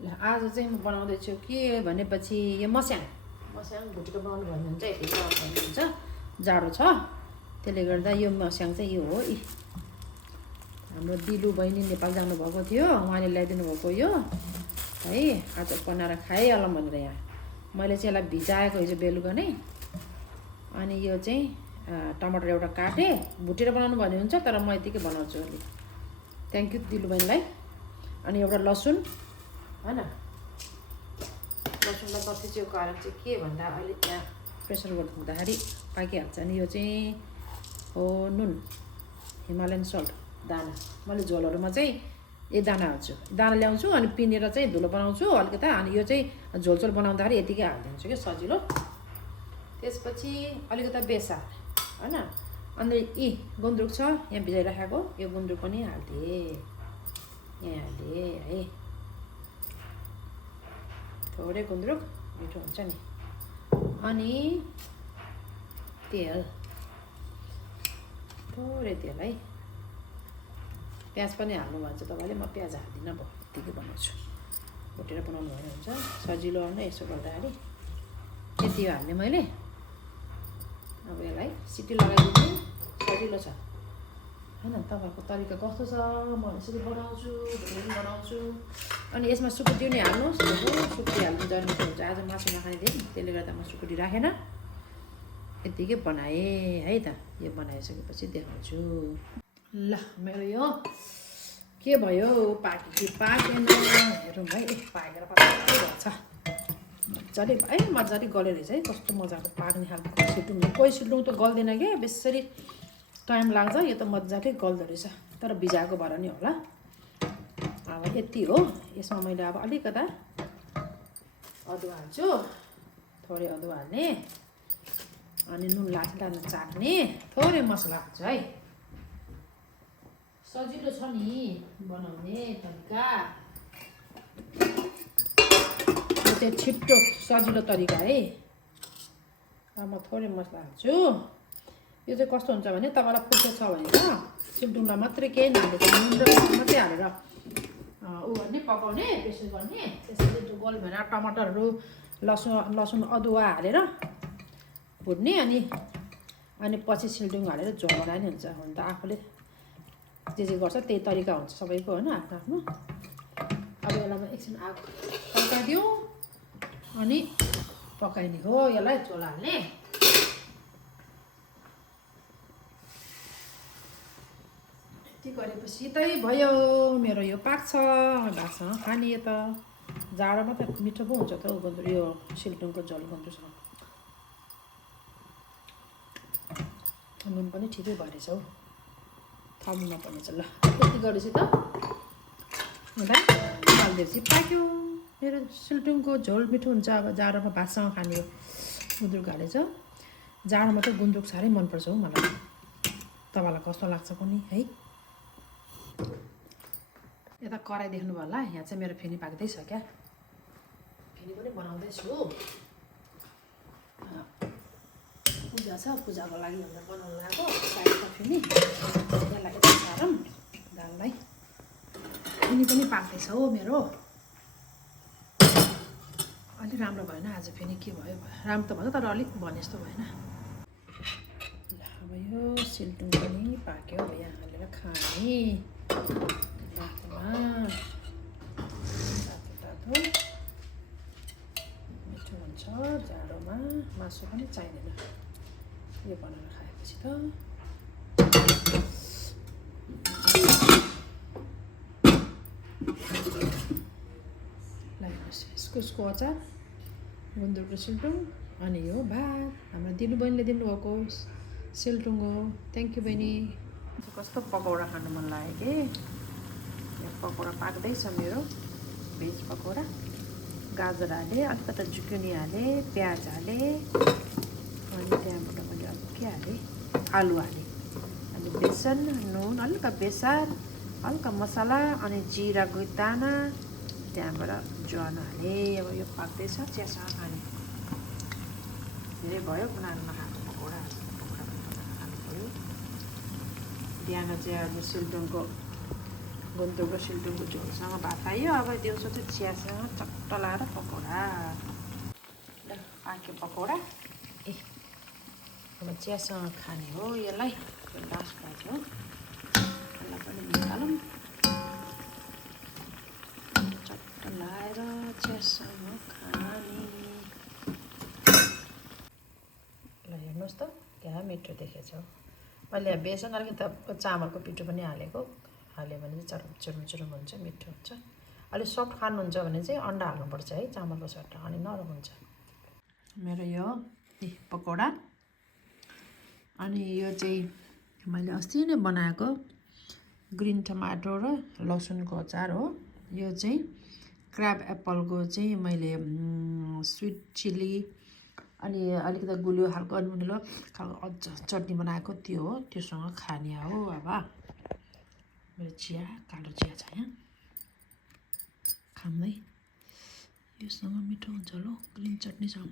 ल आज चाहिँ म बनाउँदैछु के भनेपछि यो मस्याङ भुटेर बनाउनु भन्नुहुन्छ यति भन्नुहुन्छ जाडो छ त्यसले गर्दा यो मस्याङ चाहिँ यो हो हाम्रो दिलु बहिनी नेपाल जानुभएको थियो उहाँले ल्याइदिनु भएको यो है आज बनाएर खाइहालौँ भनेर यहाँ मैले चाहिँ यसलाई भिजाएको हिजो बेलुका नै अनि यो चाहिँ टमाटर एउटा काटेँ भुटेर बनाउनु भन्ने हुन्छ तर म यतिकै बनाउँछु अलि थ्याङ्क यू दिलु बहिनीलाई अनि एउटा लसुन हैन लसुनलाई बसेको कारण चाहिँ के भन्दा अहिले त्यहाँ प्रेसर गर्दाखेरि पाकिहाल्छ अनि यो चाहिँ हो नुन हिमालयन सल्ट दाना मैले झोलहरूमा चाहिँ यो दाना हाल्छु दाना ल्याउँछु अनि पिनेर चाहिँ धुलो बनाउँछु अलिकता अनि यो चाहिँ झोलझोल बनाउँदाखेरि यतिकै हालिदिन्छु क्या सजिलो त्यसपछि अलिकता बेसार हैन अनि यी गुन्द्रुक छ यहाँ भिजाइराखेको यो गुन्द्रुक पनि हालिदिएँ यहाँ हालिदिएँ है थोरै गुन्द्रुक मिठो हुन्छ नि अनि तेल थोरै तेल है प्याज पनि हाल्नु भन्छ तपाईँले म प्याज हाल्दिनँ अब यतिकै बनाउँछु भुटेर बनाउनु भने हुन्छ सजिलो आउने यसो गर्दाखेरि यति हाल्ने मैले अब यसलाई सिटी लगाइदिनु सजिलो छ हैन तपाईँको तरिका कस्तो छ म यसरी बनाउँछु भुटेर बनाउँछु अनि यसमा सुकुटी नै हाल्नुहोस् सुकुटी हाल्नु जरुरी हुन्छ आज मासु नखाने दिन त्यसले गर्दा म सुकुटी राखेन यतिकै बनाएँ है त यो बनाइसकेपछि देखाउँछु ल मेरो यो के भयो पाक्यो कि पाकेन हेरौँ है पाकेर पाक्दै भन्छ मजाले मजाले गले रहेछ है कस्तो मजाको पाक्ने खालको सिटुङ कोही सिटुङ त गल्दैन क्या बेसरी टाइम लाग्छ यो त मजाले गल्दो रहेछ तर भिजाएको भएर नि होला अब यति हो यसमा मैले अब अलिकता अदुवा हाल्छु थोरै अदुवा हाल्ने अनि नुन लाट्दा चाख्ने थोरै मसला हाल्छु है सजिलो छ नि बनाउने तरिका यो चाहिँ छिट्टो सजिलो तरिका है अब म थोरै मसला हाल्छु यो चाहिँ कस्तो हुन्छ भने तपाईँलाई फुर्सद छ भने त सिमटुङलाई मात्रै केही नहालेको नुन र मात्रै हालेर ऊ गर्ने पकाउने प्रेसर गर्ने त्यसपछि त्यो गोल भेना टमाटरहरू लसुन अदुवा हालेर भुट्ने अनि पछि सिल्टुङ हालेर झोल बनाए नि हुन्छ हुन त आफूले जे गर्छ त्यही तरिका हुन्छ सबैको होइन आफ्नो आफ्नो अब यसलाई म एकछिन आगो पकाइदियो अनि पकाइने हो यसलाई झोल हाल्ने यति गरेपछि तै भयो मेरो यो पाक्छ भातसँग खाने त जाडोमा त मिठो पो हुन्छ त गुन्द्रुक यो सिल्टुङको झोल गुन्द्रुकसँग नुन पनि ठिकै भएछ हौ थाल्नु नपर्ने छ ल यति गरेपछि त हालिदिएपछि पाक्यो मेरो सिल्टुङको झोल मिठो हुन्छ अब जाडोमा भातसँग खाने हो गुन्द्रुक हालेछ जाडोमा त गुन्द्रुक साह्रै मनपर्छ हौ मलाई तपाईँलाई कस्तो लाग्छ पनि है यता कराई देख्नुभयो होला यहाँ चाहिँ मेरो फेनी पाक्दैछ क्या फेनी पनि बनाउँदैछु पूजा छ पूजाको लागि भनेर बनाउनु लगाएको साइडको फेनी त्यसलाई यता सारौँ दाललाई फेनी पनि पाक्दैछ हो मेरो अलिक राम्रो भएन आज फेनी के भयो राम्रो त भयो तर अलिक भने जस्तो भएन ल अब यो सिल्टुङ पनि पाक्यो अब यहाँ हालेर खाने रातोमा तातो मिठो हुन्छ जाडोमा मासु पनि चाहिँदैन यो बनाएर खाएपछि त इस्कुसको अचार गुन्द्रुकको सिल्टुङ अनि यो भात हाम्रो दिनु बहिनीले दिनुभएको सिल्टुङ हो थ्याङ्क यू बहिनी कस्तो पकौडा खानु मन लाग्यो कि यहाँ पकौडा पाक्दैछ मेरो भेज पकौडा गाजर हालेँ अलिकति जुकुनी हालेँ प्याज हालेँ अनि त्यहाँबाट मैले अब के हालेँ आलु हालेँ अनि बेसन नुन हल्का बेसार हल्का मसला अनि जिराको दाना त्यहाँबाट ज्वानो हालेँ अब यो पाक्दैछ चियासँग खाने धेरै भयो उनीहरूमा खाएको पकौडा खानु पऱ्यो बिहान चाहिँ अब सिल्टुङको गुन्द्रुक र सिल्टुङको झोलसँग भात खायो। अब दिउँसो चाहिँ चियासँग चट्ट लाएर पकौडा ल पाक्यो पकौडा ए अब चियासँग खाने हो यसलाई लास्ट भात हो यसलाई पनि निकालौँ चट्ट लाएर चियासँग खाने ल हेर्नुहोस् त क्या मिठो देखेछ मैले बेसन अलिकति चामलको पिठो पनि हालेको हाल्यो भने चाहिँ चुरुम हुन्छ मिठो हुन्छ अलिक सफ्ट खानुहुन्छ भने चाहिँ अन्डा हाल्नुपर्छ है चामलको सट्टा अनि नरम हुन्छ मेरो यो पकौडा अनि यो चाहिँ मैले अस्ति नै बनाएको ग्रिन टमाटो र लसुनको अचार हो यो चाहिँ क्र्याब एप्पलको चाहिँ मैले स्विट चिल्ली अनि अलिकति गुलियो खालको नुनिलो खालको चटनी बनाएको त्यो हो त्योसँग खाने हो अब मेरो चिया कालो चिया छ यहाँ खाँदै योसँग मिठो हुन्छ ल ग्रिन चटनीसँग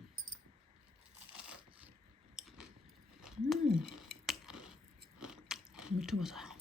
मिठो भन्छ